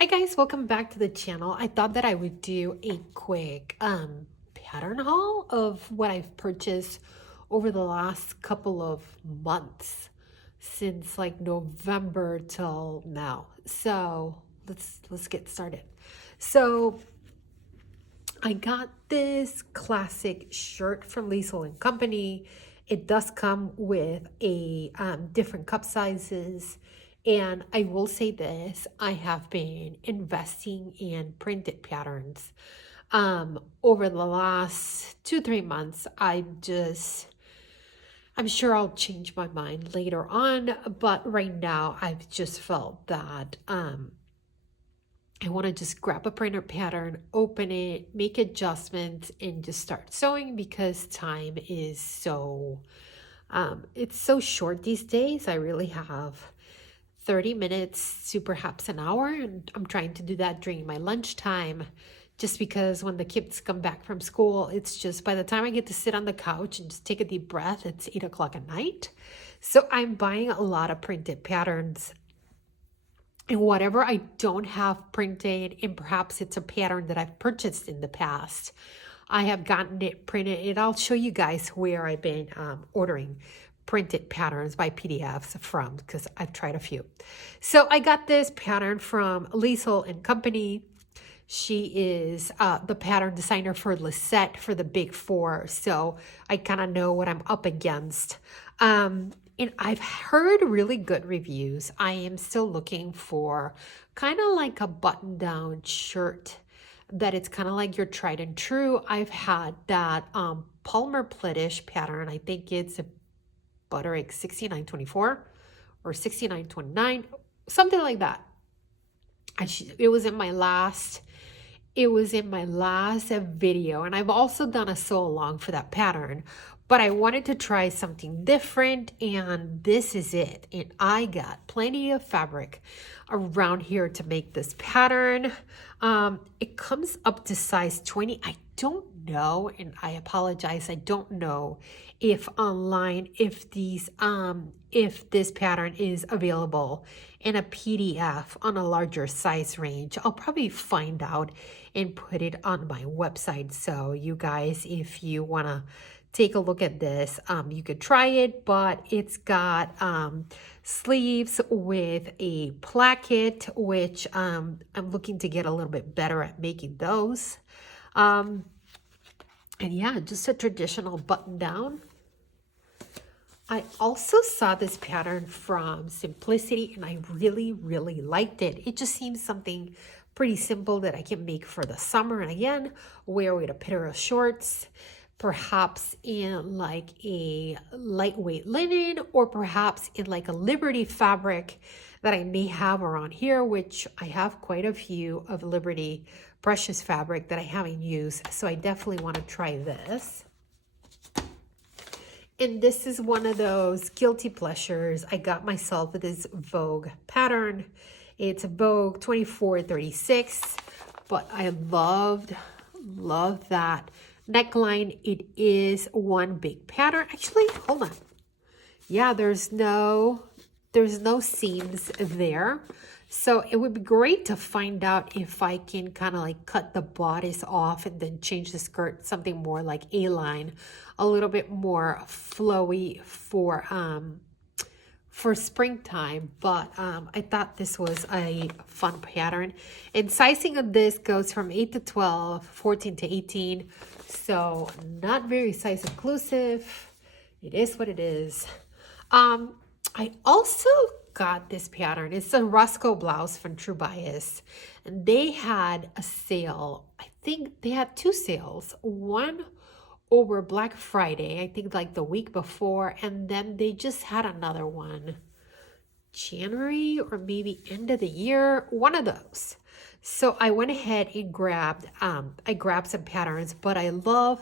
Hi guys, welcome back to the channel. I thought that I would do a quick pattern haul of what I've purchased over the last couple of months since like November till now. So let's get started. So I got this classic shirt from Liesel and Company. It does come with a different cup sizes. And I will say this, I have been investing in printed patterns. Over the last 2, 3 months, I'm sure I'll change my mind later on, but right now I've just felt that I want to just grab a printer pattern, open it, make adjustments, and just start sewing because time is it's so short these days. I really have 30 minutes to perhaps an hour, and I'm trying to do that during my lunchtime just because when the kids come back from school, it's just by the time I get to sit on the couch and just take a deep breath, it's 8 o'clock at night. So I'm buying a lot of printed patterns. And whatever I don't have printed, and perhaps it's a pattern that I've purchased in the past, I have gotten it printed. And I'll show you guys where I've been ordering printed patterns by PDFs from, because I've tried a few. So I got this pattern from Liesel and Company. She is the pattern designer for Lisette for the Big Four. So I kind of know what I'm up against. And I've heard really good reviews. I am still looking for kind of like a button-down shirt that it's kind of like your tried and true. I've had that Palmer Pletish pattern. I think it's a Butterick 6924 or 6929, something like that. It was in my last video, and I've also done a sew along for that pattern, but I wanted to try something different, and this is it. And I got plenty of fabric around here to make this pattern. It comes up to size 20. I don't know, and I apologize, I don't know if online, if this pattern is available in a PDF on a larger size range. I'll probably find out and put it on my website. So you guys, if you want to take a look at this, you could try it, but it's got sleeves with a placket, which I'm looking to get a little bit better at making those. And yeah, just a traditional button down. I also saw this pattern from Simplicity, and I really, really liked it. It just seems something pretty simple that I can make for the summer. And again, wear with a pair of shorts, perhaps in like a lightweight linen, or perhaps in like a Liberty fabric that I may have around here, which I have quite a few of Liberty precious fabric that I haven't used. So I definitely want to try this. And this is one of those guilty pleasures. I got myself this Vogue pattern. It's a Vogue 2436, but I love that neckline. It is one big pattern. Actually, hold on. Yeah, there's no seams there. So it would be great to find out if I can kind of like cut the bodice off and then change the skirt something more like A-line, a little bit more flowy for springtime. But I thought this was a fun pattern. And sizing of this goes from 8 to 12, 14 to 18. So not very size inclusive. It is what it is. I also got this pattern. It's a Roscoe blouse from True Bias, and they had a sale. I think they had 2 sales. One over Black Friday, I think like the week before, and then they just had another one January or maybe end of the year, one of those. So I went ahead and grabbed some patterns, but I love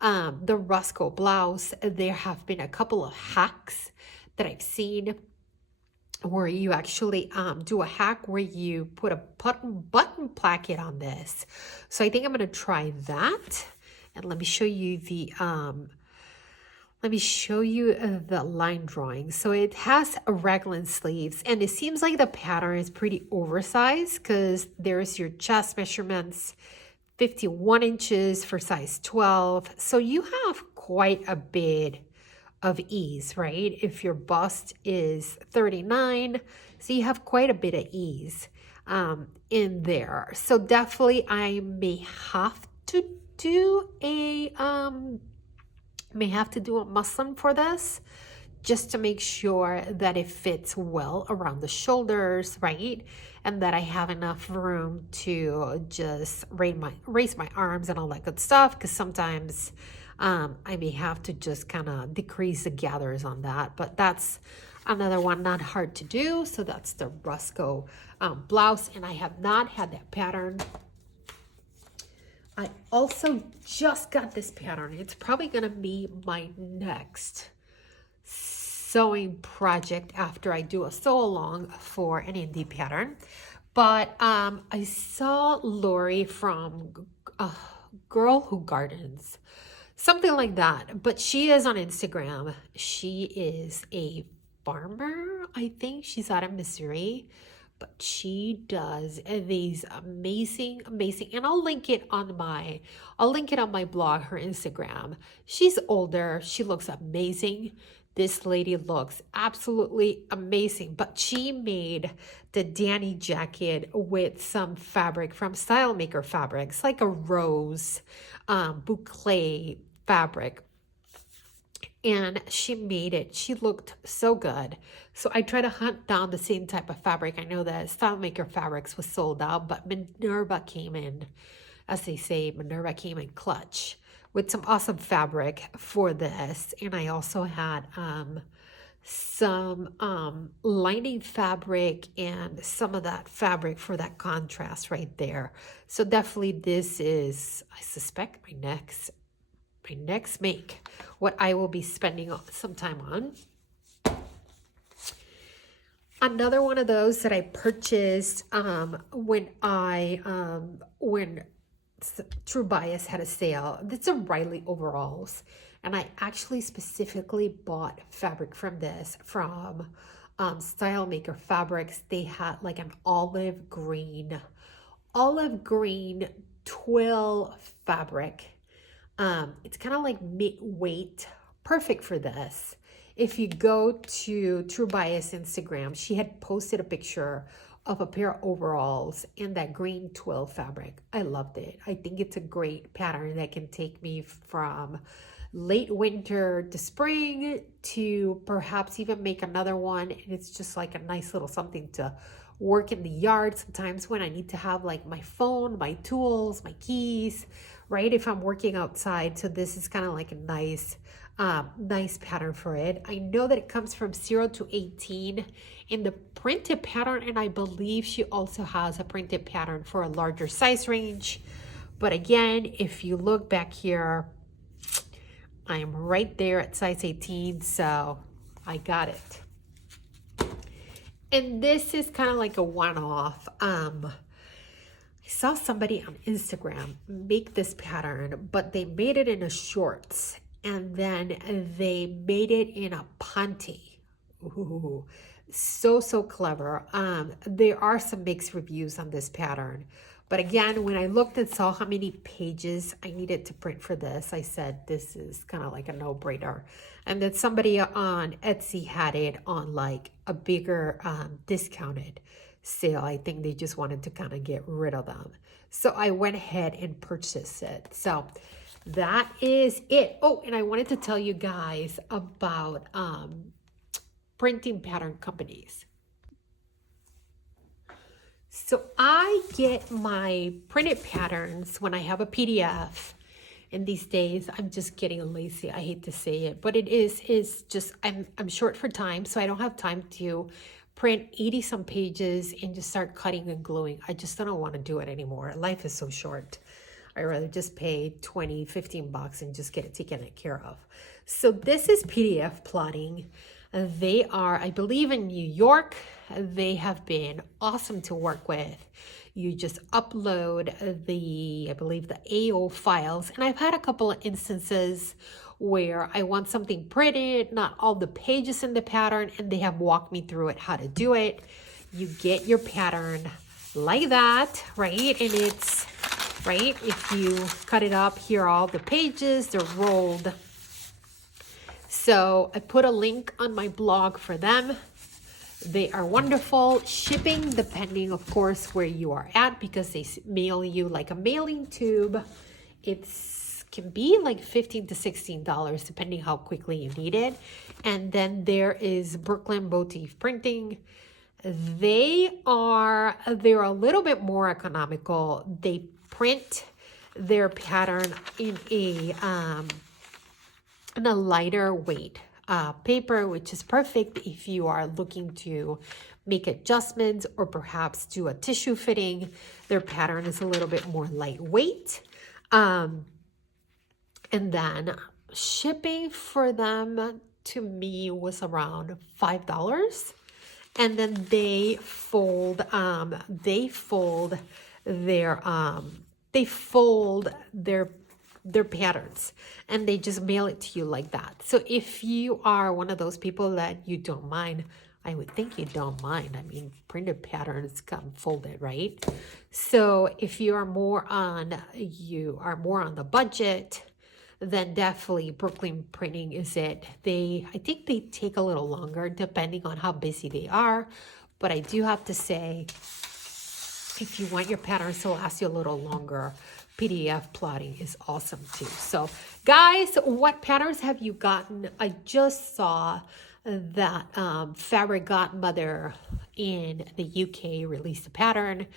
the Roscoe blouse. There have been a couple of hacks that I've seen where you actually do a hack where you put a button placket on this. So I think I'm going to try that. And let me show you the Let me show you the line drawing. So it has a raglan sleeves, and it seems like the pattern is pretty oversized because there's your chest measurements, 51 inches for size 12. So you have quite a bit of ease, right? If your bust is 39, so you have quite a bit of ease in there. So definitely I may have to do a muslin for this just to make sure that it fits well around the shoulders, right? And that I have enough room to just raise my arms and all that good stuff, because sometimes I may have to just kind of decrease the gathers on that. But that's another one not hard to do. So that's the Roscoe blouse, and I have not had that pattern. I also just got this pattern. It's probably gonna be my next sewing project after I do a sew along for an indie pattern. But I saw Lori from Girl Who Gardens, something like that. But she is on Instagram. She is a farmer. I think she's out of Missouri, but she does these amazing, and I'll link it on my blog, her Instagram. She's older. She looks amazing. This lady looks absolutely amazing, but she made the Danny jacket with some fabric from Style Maker Fabrics, like a rose boucle fabric. And she made it. She looked so good. So I try to hunt down the same type of fabric. I know that Style Maker Fabrics was sold out, but Minerva came in, as they say, Minerva came in clutch with some awesome fabric for this. And I also had some lining fabric and some of that fabric for that contrast right there. So definitely this is, I suspect, my next make, what I will be spending some time on. Another one of those that I purchased when True Bias had a sale. It's a Riley overalls, and I actually specifically bought fabric from this from Style Maker Fabrics. They had like an olive green twill fabric. It's kind of like mid-weight, perfect for this. If you go to True Bias Instagram, she had posted a picture of a pair of overalls in that green twill fabric. I loved it. I think it's a great pattern that can take me from late winter to spring to perhaps even make another one. And it's just like a nice little something to work in the yard sometimes when I need to have like my phone, my tools, my keys, right? If I'm working outside. So this is kind of like a nice pattern for it. I know that it comes from 0 to 18 in the printed pattern, and I believe she also has a printed pattern for a larger size range. But again, if you look back here, I am right there at size 18, so I got it. And this is kind of like a one-off. I saw somebody on Instagram make this pattern, but they made it in a shorts, and then they made it in a panty. Ooh, so clever. There are some mixed reviews on this pattern, but again, when I looked and saw how many pages I needed to print for this, I said this is kind of like a no-brainer. And then somebody on Etsy had it on like a bigger discounted sale. I think they just wanted to kind of get rid of them, so I went ahead and purchased it. So that is it. Oh, and I wanted to tell you guys about printing pattern companies. So I get my printed patterns when I have a PDF. And these days I'm just getting lazy. I hate to say it, but it is just I'm short for time, so I don't have time to print 80 some pages and just start cutting and gluing. I just don't want to do it anymore. Life is so short. I'd rather just pay 20, 15 bucks and just get it taken care of. So this is PDF plotting. They are, I believe, in New York. They have been awesome to work with. You just upload I believe, the AO files. And I've had a couple of instances where I want something printed, not all the pages in the pattern, and they have walked me through it, how to do it. You get your pattern like that, right? And it's, right, if you cut it up, here are all the pages, they're rolled. So I put a link on my blog for them. They are wonderful. Shipping, depending, of course, where you are at, because they mail you like a mailing tube. It's can be like $15 to $16, depending how quickly you need it. And then there is Brooklyn Motif Printing. They're a little bit more economical. They print their pattern in a lighter weight paper, which is perfect if you are looking to make adjustments or perhaps do a tissue fitting. Their pattern is a little bit more lightweight. And then shipping for them to me was around $5. And then they fold their patterns, and they just mail it to you like that. So if you are one of those people that you don't mind, I would think you don't mind. I mean, printed patterns come folded, right? So if you are more on the budget, then definitely Brooklyn Printing is it. I think they take a little longer depending on how busy they are, but I do have to say, if you want your patterns to last you a little longer, PDF plotting is awesome too. So guys, what patterns have you gotten? I just saw that Fabric Godmother in the UK released a pattern.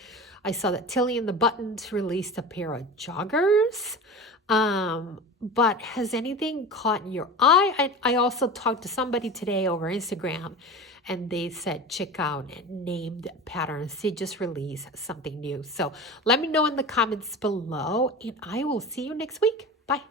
I saw that Tilly and the Buttons released a pair of joggers. But has anything caught your eye? I also talked to somebody today over Instagram, and they said check out Named Patterns. They just released something new. So let me know in the comments below, and I will see you next week. Bye.